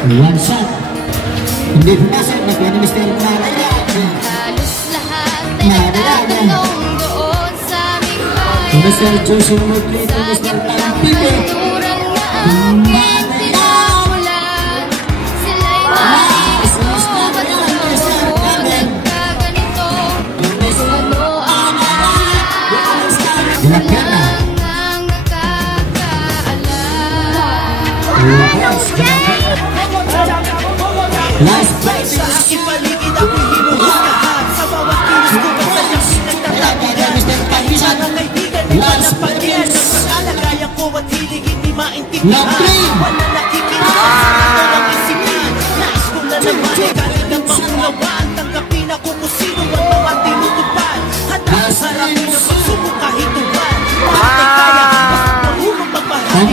One shot. Hindi pumasok na kaya ni Mr. Marayag. Halos lahat ay nagtatanong doon sa aming bayan. Mr. Joshua Motlito, Mr. Tampile. Naturang na aking pinamulan. Sila'y nais ko ba't ako nagkaganito? Ano ang lahat? Sa lang ang nakakaalam. Last place. Sa aking paligid ako'y hinuhusgahan. Sa bawat kilos ko masayang pinagtatabihan. Kahit ang kaibigan ni malapagyan. Nagkakalagayan ko at hilig hindi maintindihan. Wala nakikinig sa ito ng isipan. Nais ko na naman ay galing ng maulawan. Tanggapin ako kung sino ang mga tinutupad. Handa ko harapin ang pagsubok kahit uwan. Bakit kaya mas mahulog magmahal.